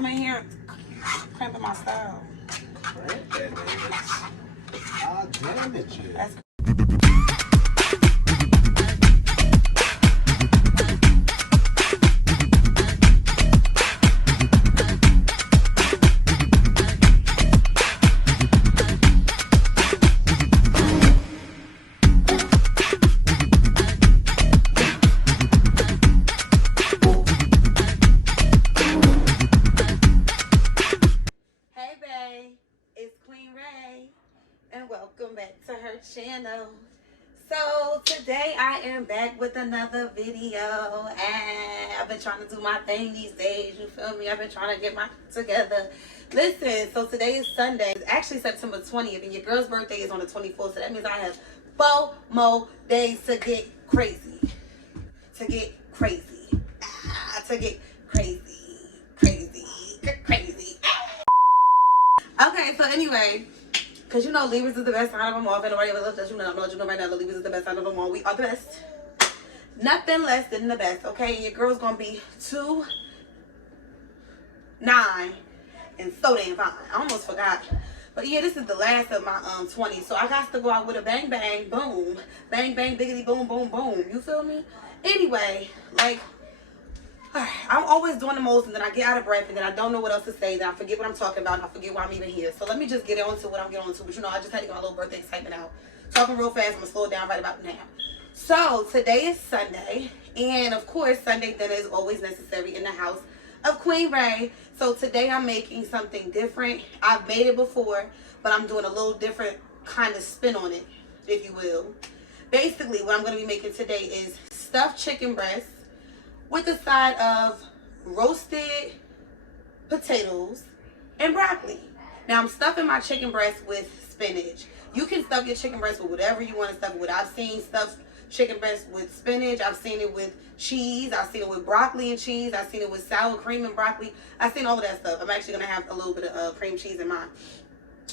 come in here cramping my style. Cramp that, man. I'll damage you. That's welcome back to her channel. So today I am back with another video, and I've been trying to do my thing these days, you feel me? I've been trying to get my together. Listen, so today is Sunday. It's actually September 20th, and your girl's birthday is on the 24th, so that means I have 4 more days to get crazy. To get crazy. To get crazy. Crazy. Okay, so anyway, because you know Libras is the best sign of them all. If anybody ever let you know, I'm going to let you know right now that Libras is the best sign of them all. We are the best. Nothing less than the best, okay? And your girl's going to be 2, 9, and so damn fine. I almost forgot. But yeah, this is the last of my 20s. So I got to go out with a bang, bang, boom. Bang, bang, biggity, boom, boom, boom. You feel me? Anyway, like, I'm always doing the most, and then I get out of breath, and then I don't know what else to say, then I forget what I'm talking about, and I forget why I'm even here. So let me just get on to what I'm getting on to. But you know, I just had to get my little birthday excitement out. Talking real fast, I'm going to slow it down right about now. So today is Sunday, and of course, Sunday dinner is always necessary in the house of Queen Ray. So today I'm making something different. I've made it before, but I'm doing a little different kind of spin on it, if you will. Basically, what I'm going to be making today is stuffed chicken breast with a side of roasted potatoes and broccoli. Now I'm stuffing my chicken breast with spinach. You can stuff your chicken breast with whatever you want to stuff it with. I've seen stuffed chicken breast with spinach. I've seen it with cheese. I've seen it with broccoli and cheese. I've seen it with sour cream and broccoli. I've seen all of that stuff. I'm actually going to have a little bit of cream cheese in mine.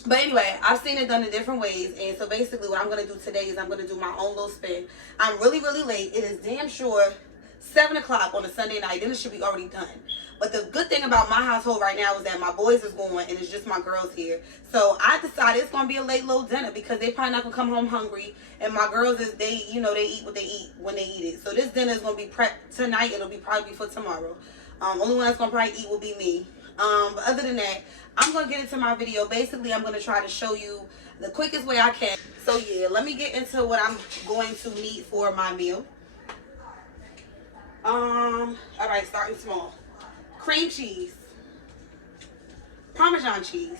But anyway, I've seen it done in different ways. And so basically what I'm going to do today is I'm going to do my own little spin. I'm really, really late. It is damn sure 7 o'clock on a Sunday night. Then it should be already done. But the good thing about my household right now is that my boys is going and it's just my girls here. So I decided it's going to be a late little dinner because they probably not going to come home hungry. And my girls, is they eat what they eat when they eat it. So this dinner is going to be prepped tonight. It'll be probably for tomorrow. Only one that's going to probably eat will be me. But other than that, I'm going to get into my video. Basically, I'm going to try to show you the quickest way I can. So yeah, let me get into what I'm going to need for my meal. Alright, starting small. Cream cheese. Parmesan cheese.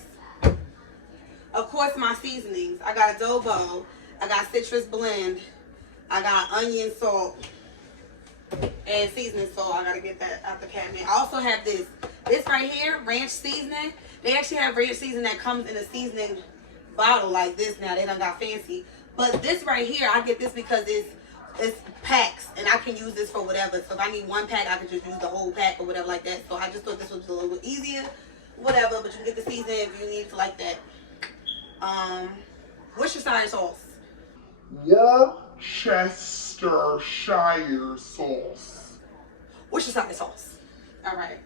Of course, my seasonings. I got adobo. I got citrus blend. I got onion salt. And seasoning salt. I gotta get that out the cabinet. I also have this. This right here, ranch seasoning. They actually have ranch seasoning that comes in a seasoning bottle like this now. They done got fancy. But this right here, I get this because it's packs, and I can use this for whatever. So if I need 1 pack, I can just use the whole pack or whatever like that. So I just thought this was a little bit easier, whatever. But you can get the seasoning if you need it like that. Worcestershire sauce. Worcestershire sauce. Worcestershire sauce. All right.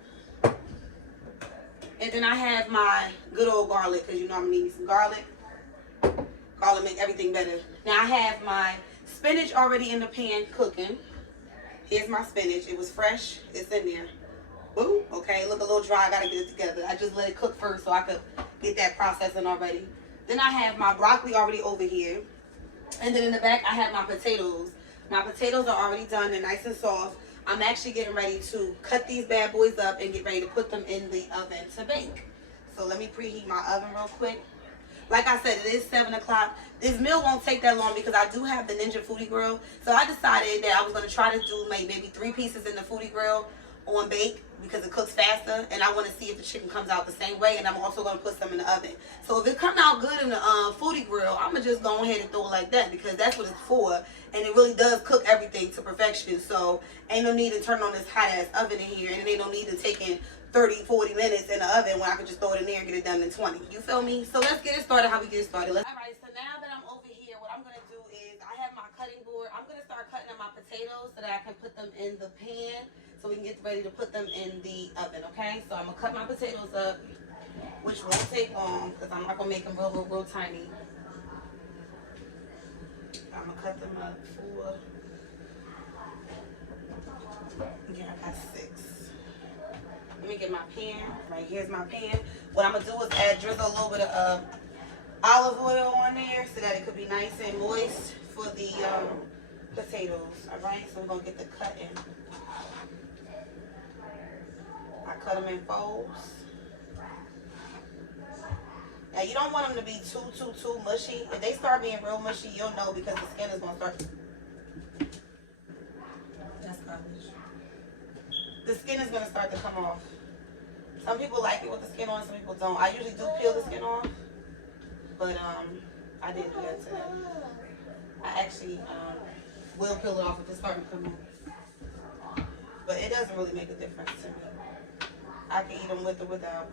And then I have my good old garlic, because you know I'm gonna need some garlic. Garlic make everything better. Now I have my spinach already in the pan cooking. Here's my spinach. It was fresh. It's in there. Ooh, okay. Look a little dry. I gotta get it together. I just let it cook first so I could get that processing already. Then I have my broccoli already over here. And then in the back I have my potatoes. My potatoes are already done. They're nice and soft. I'm actually getting ready to cut these bad boys up and get ready to put them in the oven to bake. So let me preheat my oven real quick. Like I said, it is 7 o'clock. This meal won't take that long because I do have the Ninja Foodie Grill. So I decided that I was going to try to do maybe 3 pieces in the Foodie Grill on bake because it cooks faster. And I want to see if the chicken comes out the same way. And I'm also going to put some in the oven. So if it comes out good in the Foodie Grill, I'm going to just go ahead and throw it like that because that's what it's for. And it really does cook everything to perfection. So ain't no need to turn on this hot ass oven in here. And ain't no need to take in 30, 40 minutes in the oven when I can just throw it in there and get it done in 20. You feel me? So let's get it started how we get it started. Alright, so now that I'm over here, what I'm going to do is I have my cutting board. I'm going to start cutting up my potatoes so that I can put them in the pan so we can get ready to put them in the oven, okay? So I'm gonna cut my potatoes up, which won't take long because I'm not gonna make them real tiny. I'm gonna cut them up for, yeah, I got 6. Let me get my pan. Right, here's my pan. What I'm gonna do is drizzle a little bit of olive oil on there so that it could be nice and moist for the potatoes. All right, so we're gonna get the cut in. I cut them in folds. Now you don't want them to be too mushy. If they start being real mushy, you'll know because the skin is gonna start. That's garbage. The skin is gonna start to come off. Some people like it with the skin on, some people don't. I usually do peel the skin off, but I didn't do that today. I actually will peel it off if it's starting to come off. But it doesn't really make a difference to me. I can eat them with or without.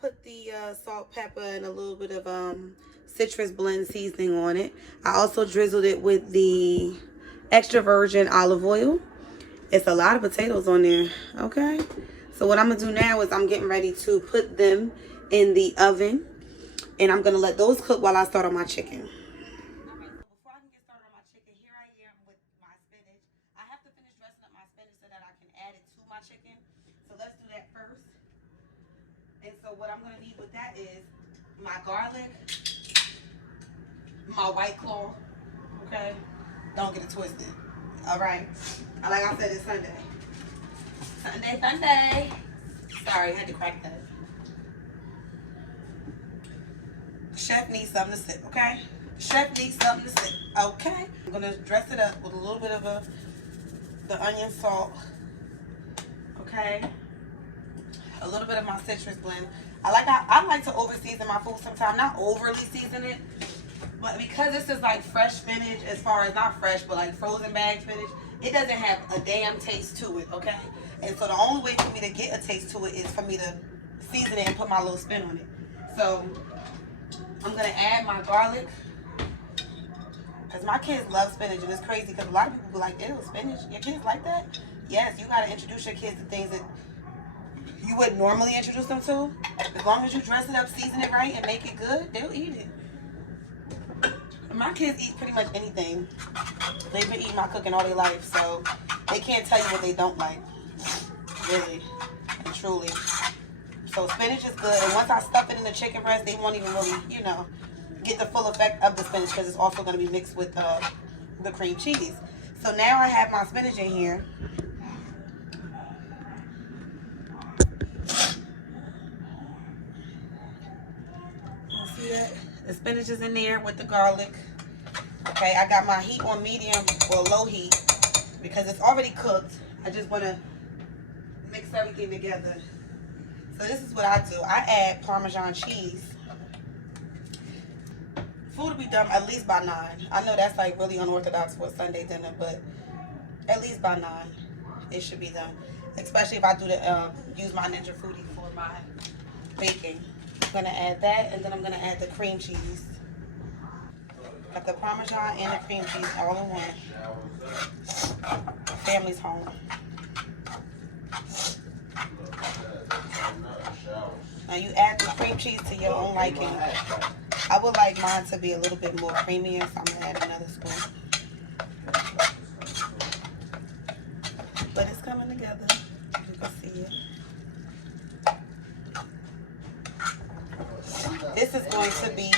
Put the salt, pepper, and a little bit of citrus blend seasoning on it. I also drizzled it with the extra virgin olive oil. It's a lot of potatoes on there, okay? So what I'm gonna do now is I'm getting ready to put them in the oven, and I'm gonna let those cook while I start on my chicken. Alright, so before I can get started on my chicken, here I am with my spinach. I have to finish dressing up my spinach so that I can add it to my chicken. So let's do that first. And so what I'm going to need with that is my garlic, my White Claw, okay? Don't get it twisted, all right? Like I said, it's Sunday. Sunday. Sorry, I had to crack that. Chef needs something to sip, okay? Chef needs something to sip, okay? I'm going to dress it up with a little bit of the onion salt, okay? A little bit of my citrus blend. I like to over season my food sometimes, not overly season it, but because this is like fresh spinach, as far as not fresh, but like frozen bag spinach, it doesn't have a damn taste to it, okay? And so the only way for me to get a taste to it is for me to season it and put my little spin on it. So I'm gonna add my garlic, because my kids love spinach, and it's crazy because a lot of people be like, ew, spinach, your kids like that? Yes, you gotta introduce your kids to things that you wouldn't normally introduce them to. As long as you dress it up, season it right, and make it good, they'll eat it. My kids eat pretty much anything. They've been eating my cooking all their life, so they can't tell you what they don't like. Really and truly. So spinach is good, and once I stuff it in the chicken breast, they won't even really, you know, get the full effect of the spinach because it's also going to be mixed with the cream cheese. So now I have my spinach in here. See that? The spinach is in there with the garlic. Okay, I got my heat on medium or low heat because it's already cooked. I just want to mix everything together. So this is what I do. I add Parmesan cheese. Food will be done at least by 9. I know that's like really unorthodox for a Sunday dinner, but at least by 9 it should be done. Especially if I do use my Ninja Foodie for my baking. I'm gonna add that, and then I'm gonna add the cream cheese. Got the Parmesan and the cream cheese all in one. Family's home. Now you add the cream cheese to your own liking. I would like mine to be a little bit more creamier, so I'm gonna add another spoon. But it's coming together. You can see it. This is going to be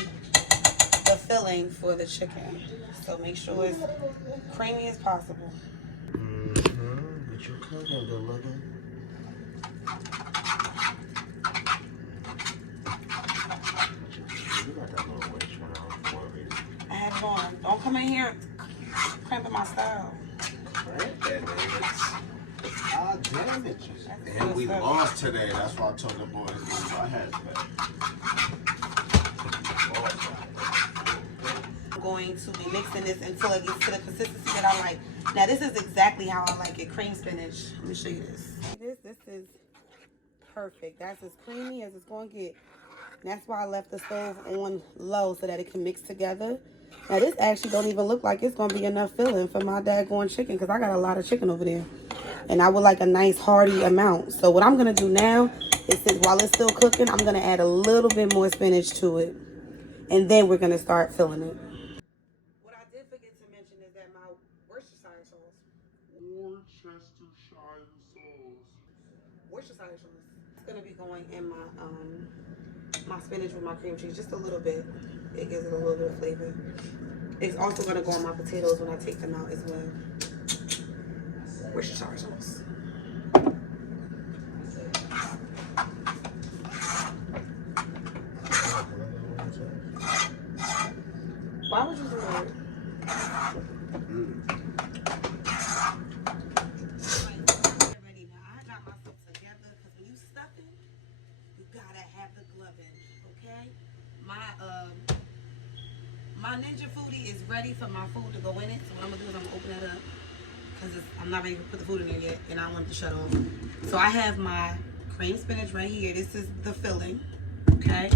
the filling for the chicken. So make sure it's creamy as possible. But you're cooking, good looking. You got that little waist around for me. I had it on. Don't come in here cramping my style. Cramp that, man. Ah, damn it. And we lost today. That's why I told the boys I had that. going to be mixing this until it gets to the consistency that I like. Now this is exactly how I like it, cream spinach. Let me show you this. This is perfect. That's as creamy as it's going to get. And that's why I left the stove on low so that it can mix together. Now this actually don't even look like it's going to be enough filling for my daggone chicken because I got a lot of chicken over there. And I would like a nice hearty amount. So what I'm going to do now is while it's still cooking, I'm going to add a little bit more spinach to it. And then we're going to start filling it. What I did forget to mention is that my Worcestershire sauce. Worcestershire sauce. It's going to be going in my spinach with my cream cheese just a little bit. It gives it a little bit of flavor. It's also going to go on my potatoes when I take them out as well. Worcestershire sauce. Why would you do that? Ready now. I got myself together because when you stuff it, you gotta have the gloving, okay? My Ninja Foodie is ready for my food to go in it. So what I'm gonna do is I'm gonna open that up because I'm not ready to put the food in there yet, and I don't want it to shut off. So I have my cream spinach right here. This is the filling, okay?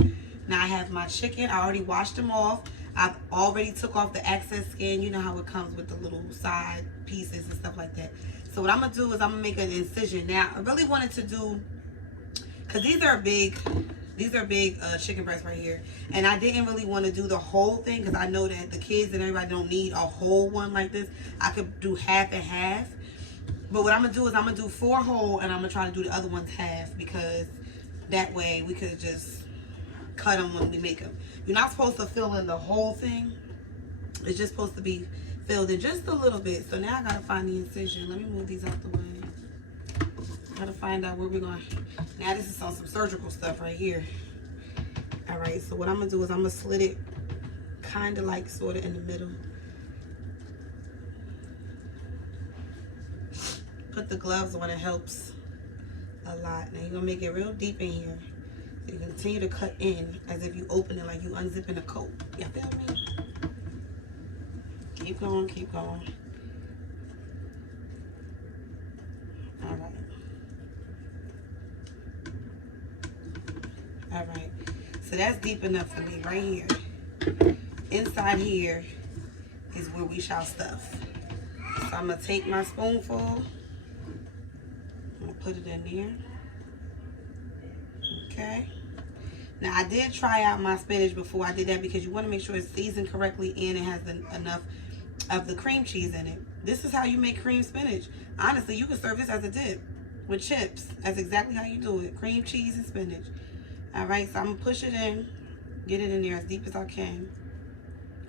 Now I have my chicken. I already washed them off. I've already took off the excess skin. You know how it comes with the little side pieces and stuff like that. So what I'm gonna do is I'm gonna make an incision. Now I really wanted to do, cause these are big chicken breasts right here, and I didn't really want to do the whole thing because I know that the kids and everybody don't need a whole one like this. I could do half and half, but what I'm gonna do is I'm gonna do 4 whole, and I'm gonna try to do the other ones half because that way we could just cut them when we make them. You're not supposed to fill in the whole thing. It's just supposed to be filled in just a little bit. So now I gotta find the incision. Let me move these out the way. Gotta find out where we're going. Now this is on some surgical stuff right here. All right, so what I'm gonna do is I'm gonna slit it kind of like sort of in the middle. Put the gloves on, it helps a lot. Now you're gonna make it real deep in here. So you continue to cut in as if you open it like you unzipping a coat. You feel me? Keep going, keep going. All right. All right, so that's deep enough for me right here. Inside here is where we shall stuff. So I'm gonna take my spoonful, I'm gonna put it in there. Okay. Now I did try out my spinach before I did that because you want to make sure it's seasoned correctly and it has enough of the cream cheese in it. This is how you make cream spinach. Honestly, you can serve this as a dip with chips. That's exactly how you do it. Cream cheese and spinach. All right, so I'm gonna push it in, get it in there as deep as I can.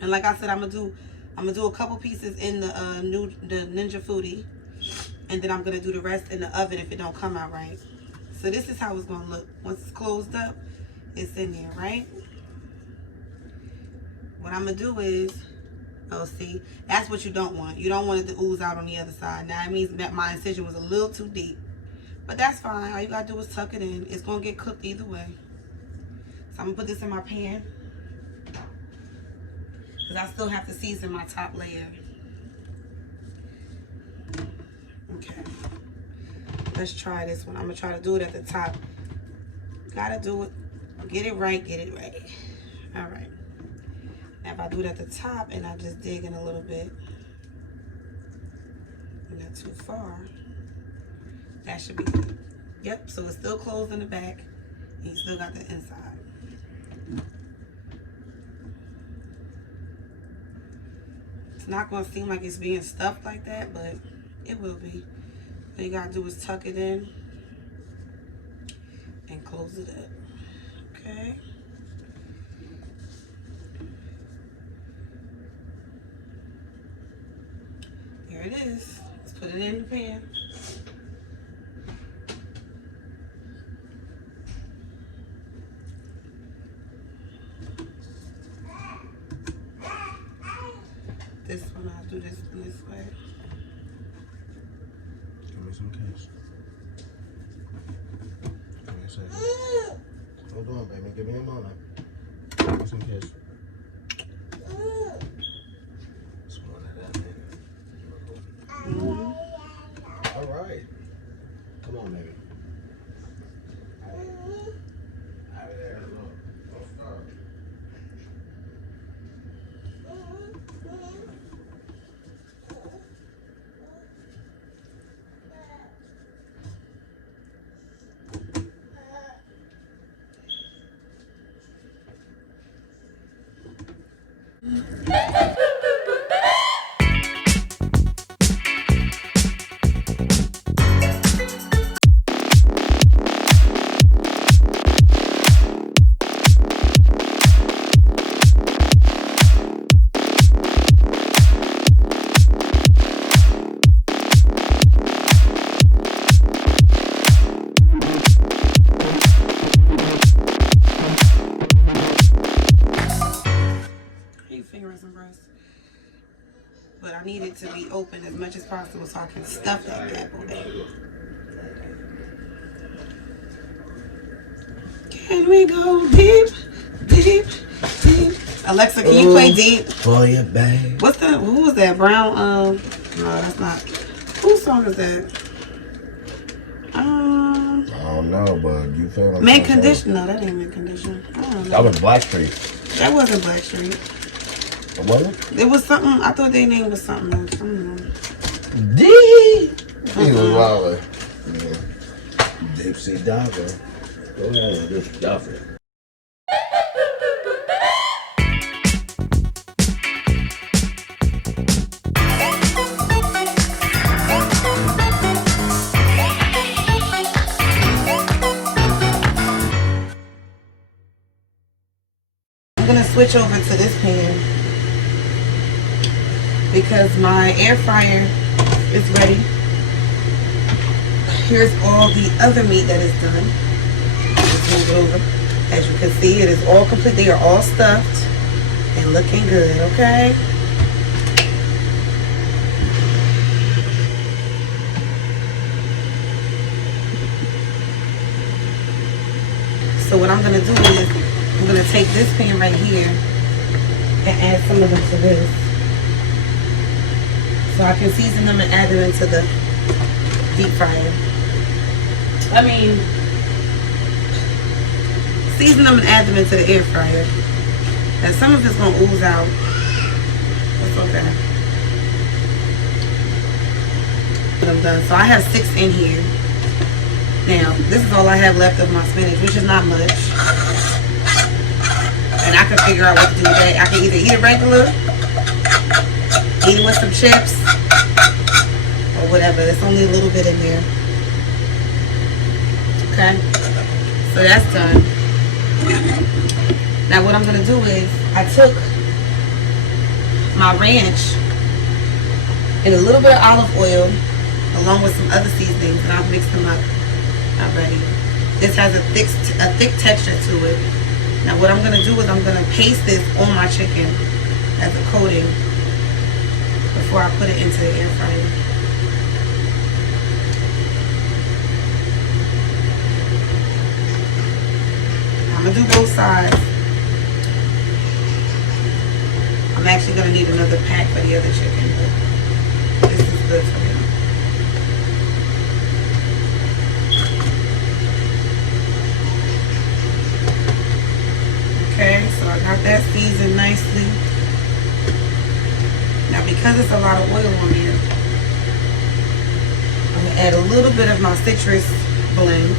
And like I said, I'm gonna do a couple pieces in the Ninja Foodie, and then I'm gonna do the rest in the oven if it don't come out right. So this is how it's gonna look once it's closed up. It's in there, right? What I'm gonna do is, oh, see, that's what you don't want. You don't want it to ooze out on the other side. Now it means that my incision was a little too deep, but that's fine. All you gotta do is tuck it in. It's gonna get cooked either way. So I'm gonna put this in my pan because I still have to season my top layer. Okay, let's try this one. I'm gonna try to do it at the top. Gotta do it. Get it right, get it right. All right. Now if I do it at the top and I just dig in a little bit, not too far, that should be good. Yep, so it's still closed in the back and you still got the inside. It's not gonna seem like it's being stuffed like that, but it will be. All you gotta do is tuck it in and close it up. Okay. Here it is. Let's put it in the pan. This one, I'll do this way. Give me some kiss. Give me a second. Hold on, baby. Give me a moment. Give me some kiss. on, baby. But I need it to be open as much as possible so I can stuff that bad boy. Can we go deep, deep, deep? Alexa, can you play deep? For your bag. What's that? Who was that? Brown? No, that's not. Whose song is that? I don't know, but you feel like Mint Condition. No, that ain't Mint Condition. I don't know. That was Blackstreet. That wasn't Blackstreet. What was it? It was something. I thought their name was something else. I don't know. D. He was wild. Yeah. Dipsy Dapper. Go ahead, Dipsy Dapper. I'm gonna switch over to this pan because my air fryer is ready. Here's all the other meat that is done. Let's move it over. As you can see, it is all complete. They are all stuffed and looking good, okay? So what I'm gonna do is I'm gonna take this pan right here and add some of them to this. So I can season them and add them into the deep fryer. I mean, season them and add them into the air fryer. And some of it's gonna ooze out. That's okay. I'm done. So I have 6 in here. Now, this is all I have left of my spinach, which is not much. And I can figure out what to do with that. I can either eat it regular, eat it with some chips, or whatever. There's only a little bit in there. Okay? So that's done. Now what I'm going to do is, I took my ranch and a little bit of olive oil, along with some other seasonings, and I've mixed them up already. This has a thick texture to it. Now what I'm going to do is I'm going to paste this on my chicken as a coating before I put it into the air fryer. I'm going to do both sides. I'm actually going to need another pack for the other chicken, but this is good for me. Okay, so I got that seasoned nicely. Now because it's a lot of oil on here, I'm going to add a little bit of my citrus blend.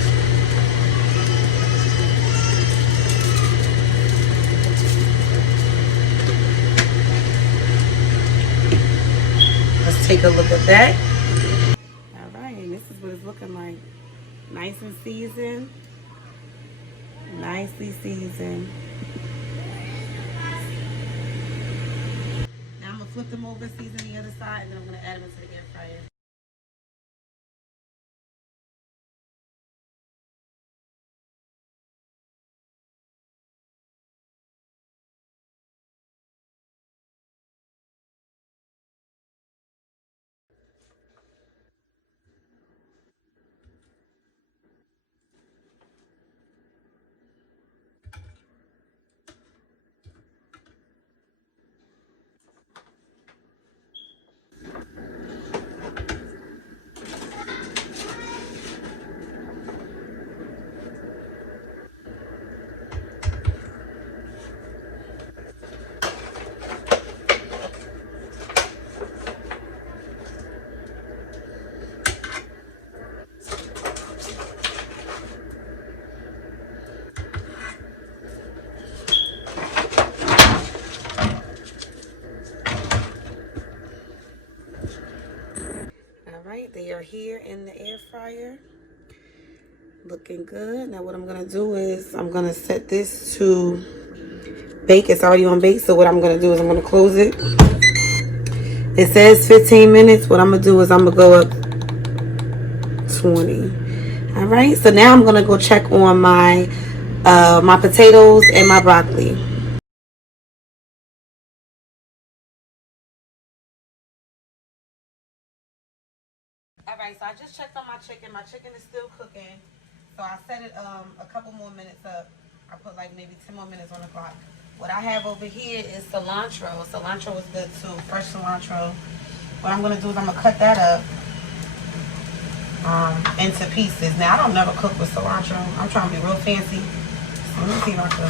Let's take a look at that. Alright, and this is what it's looking like. Nice and seasoned. Nicely seasoned. Now I'm going to flip them over, season the other side, and then I'm going to add them into the air fryer. here in the air fryer. Looking good. Now what I'm gonna do is I'm gonna set this to bake. It's already on bake, so what I'm gonna do is I'm gonna close it. It says 15 minutes. What I'm gonna do is I'm gonna go up 20. All right, so now I'm gonna go check on my my potatoes and my broccoli. All right, so I just checked on my chicken. My chicken is still cooking, so I set it a couple more minutes up. I put like maybe 10 more minutes on the clock. What I have over here is cilantro. Cilantro is good too, fresh cilantro. What I'm gonna do is I'm gonna cut that up into pieces. Now I don't never cook with cilantro. I'm trying to be real fancy. So let me see if I can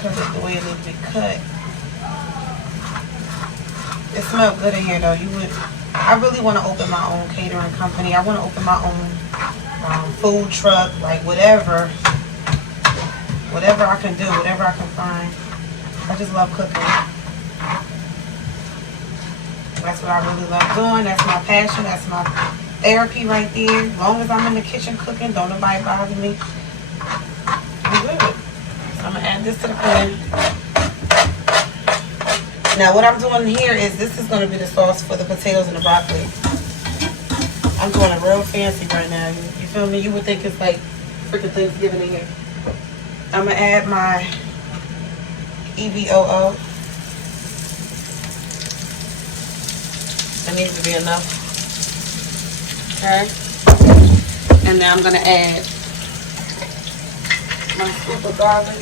cut it the way it needs to be cut. It smells good in here though. I really want to open my own catering company. I want to open my own food truck, like whatever I can do, whatever I can find. I just love cooking. That's what I really love doing. That's my passion. That's my therapy right there. As long as I'm in the kitchen cooking, don't nobody bother me. I'm good. So I'm gonna add this to the pan. Now what I'm doing here is this is gonna be the sauce for the potatoes and the broccoli. I'm doing it real fancy right now. You feel me? You would think it's like freaking Thanksgiving in here. I'm gonna add my EVOO. That needs to be enough. Okay. And now I'm gonna add my super garlic.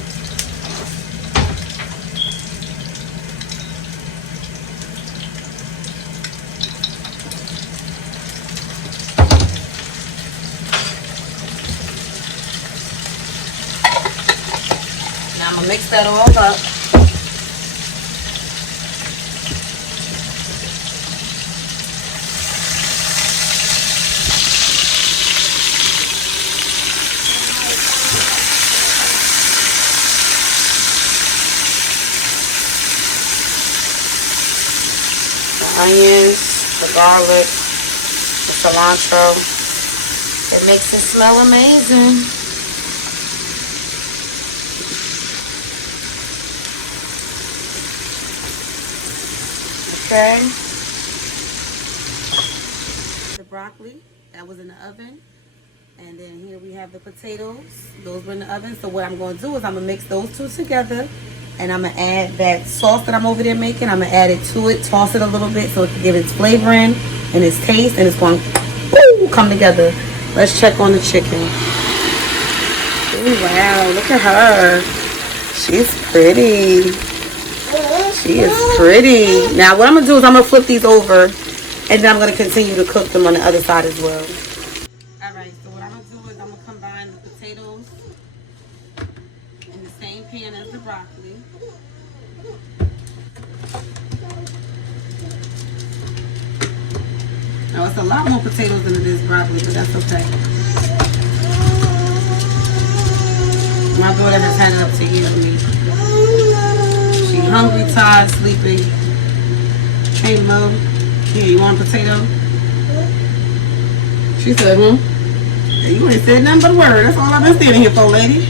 Now I'm gonna mix that all up. Onions, the garlic, the cilantro. It makes it smell amazing. Okay. The broccoli that was in the oven. And then here we have the potatoes. Those were in the oven. So what I'm going to do is I'm going to mix those two together. And I'm going to add that sauce that I'm over there making. I'm going to add it to it, toss it a little bit so it can give its flavoring and its taste. And it's going to come together. Let's check on the chicken. Ooh, wow, look at her. She's pretty. She is pretty. Now what I'm going to do is I'm going to flip these over. And then I'm going to continue to cook them on the other side as well. Alright, so what I'm going to do is I'm going to combine the potatoes in the same pan as the broccoli. Now it's a lot more potatoes than it is broccoli, but that's okay. My daughter has had it up to here with me. She hungry, tired, sleepy. Hey, Mo. Here, you want a potato? She said, Hey, you ain't said nothing but a word. That's all I've been standing here for, lady.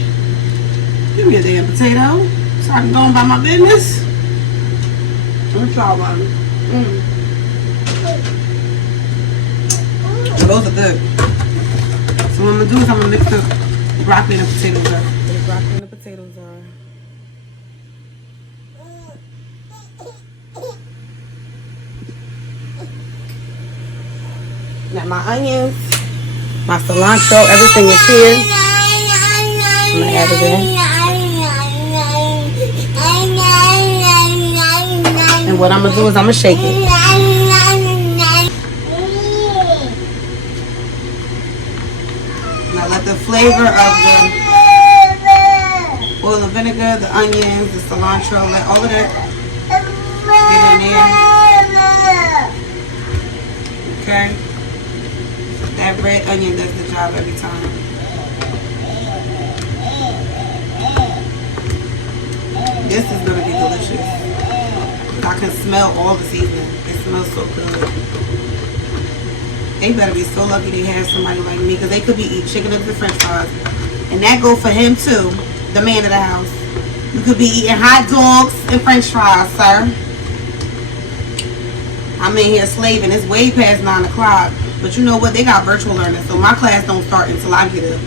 Give me a damn potato so I can go about my business. Let me try one. Those are good. So what I'm going to do is I'm going to mix the broccoli and the potatoes up. The broccoli and the potatoes are. Now my onions, my cilantro, everything is here. I'm going to add it in. And what I'm going to do is I'm going to shake it. Now let the flavor of the oil and vinegar, the onions, the cilantro, let all of that get in there. Okay? That red onion does the job every time. This is going to be delicious. I can smell all the seasoning. It smells so good. They better be so lucky they have somebody like me, because they could be eating chicken nuggets and french fries. And that go for him too, the man of the house. You could be eating hot dogs and french fries, sir. I'm in here slaving. It's way past 9 o'clock. But you know what? They got virtual learning, so my class don't start until I get up.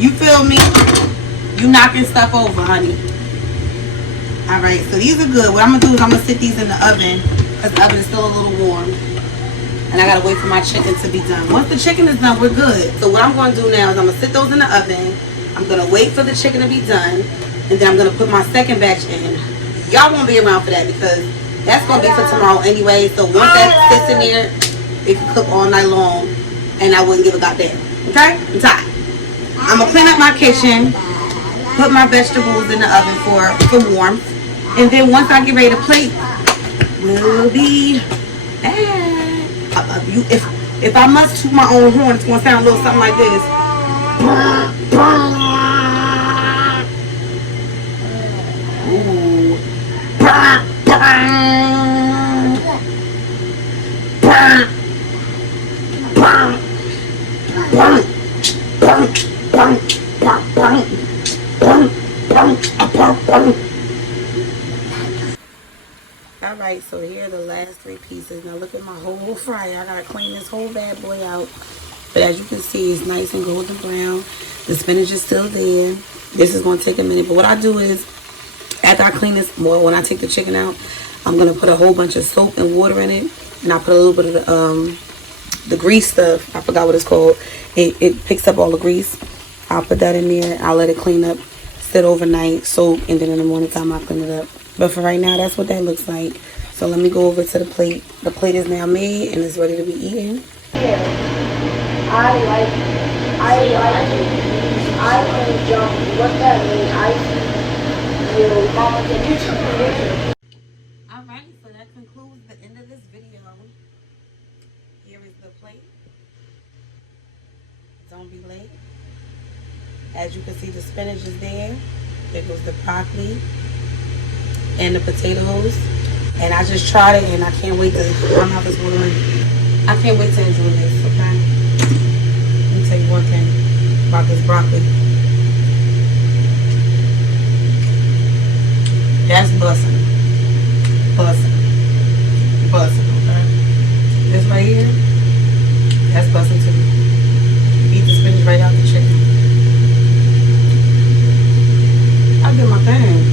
You feel me? You knocking stuff over, honey. Alright, so these are good. What I'm going to do is I'm going to sit these in the oven, because the oven is still a little warm. And I got to wait for my chicken to be done. Once the chicken is done, we're good. So what I'm going to do now is I'm going to sit those in the oven. I'm going to wait for the chicken to be done. And then I'm going to put my second batch in. Y'all won't be around for that, because that's going to be for tomorrow anyway. So once that sits in there, it can cook all night long. And I wouldn't give a goddamn. Okay? I'm tired. I'm going to clean up my kitchen. Put my vegetables in the oven for warmth. And then once I get ready to plate, we'll be back. If I must toot my own horn, it's going to sound a little something like this. Ooh. Alright, so here are the last 3 pieces. Now look at my whole fryer. I gotta clean this whole bad boy out. But as you can see, it's nice and golden brown. The spinach is still there. This is gonna take a minute. But what I do is, after I clean this, well, when I take the chicken out, I'm gonna put a whole bunch of soap and water in it. And I put a little bit of the grease stuff. I forgot what it's called. It picks up all the grease. I'll put that in there. I'll let it clean up, sit overnight, soak, and then in the morning time I'll clean it up. But for right now, that's what that looks like. So let me go over to the plate. The plate is now made and it's ready to be eaten. Yeah. I can jump. What that means, Mama, can you tell me? Alright, so that concludes the end of this video. Here is the plate. Don't be late. As you can see, the spinach is there. There goes the broccoli and the potatoes. And I just tried it and I can't wait to, my mouth is watering. I can't wait to enjoy this, okay? Let me tell you one thing about this broccoli. That's bussin'. Bussin'. Bussin', okay? This right here, that's bussin' too. Beat the spinach right out the chicken. I did my thing.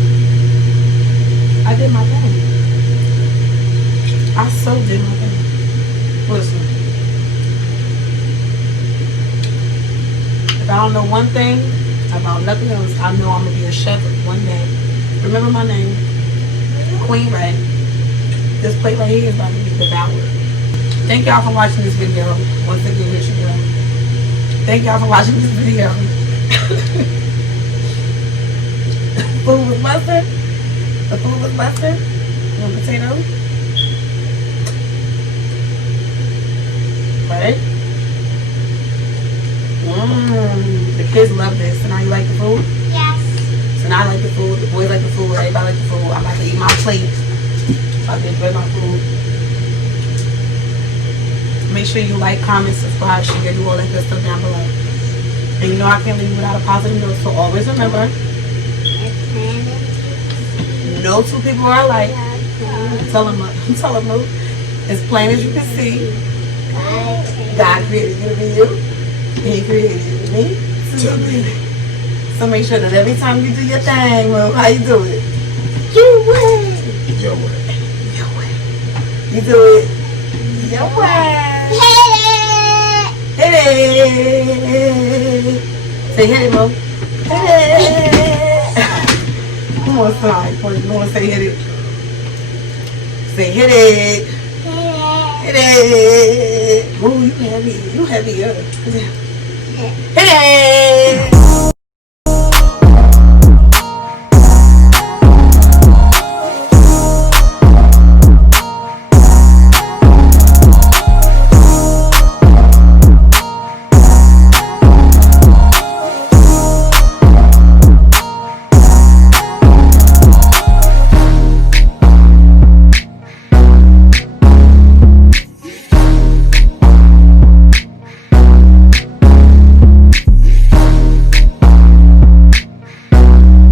I did my thing. I so did my thing. Listen. If I don't know one thing about nothing else, I know I'm going to be a chef one day. Remember my name. Queen Ray. This plate right here is about to be devoured. Thank y'all for watching this video. Once again, here she go. Thank y'all for watching this video. Food with mustard. The food with mustard. And potato. Right? The kids love this. So now you like the food? Yes. So now I like the food. The boys like the food. Everybody like the food. I'm about to eat my plate. I can enjoy my food. Make sure you like, comment, subscribe, share, do all that good stuff down below. And you know I can't leave you without a positive note. So always remember, no two people are alike. Tell them, Luke. As plain as you can see, God created you to be you. He created you to me. So make sure that every time you do your thing, well, how you do it? Your way. Your way. Your way. You do it your way. Hit it. Say hit it, Mo. Hit it. Come on, slide for you. You want to say hit it? Say hit it. Hit it. Ooh, you heavy. You heavier. Hit it.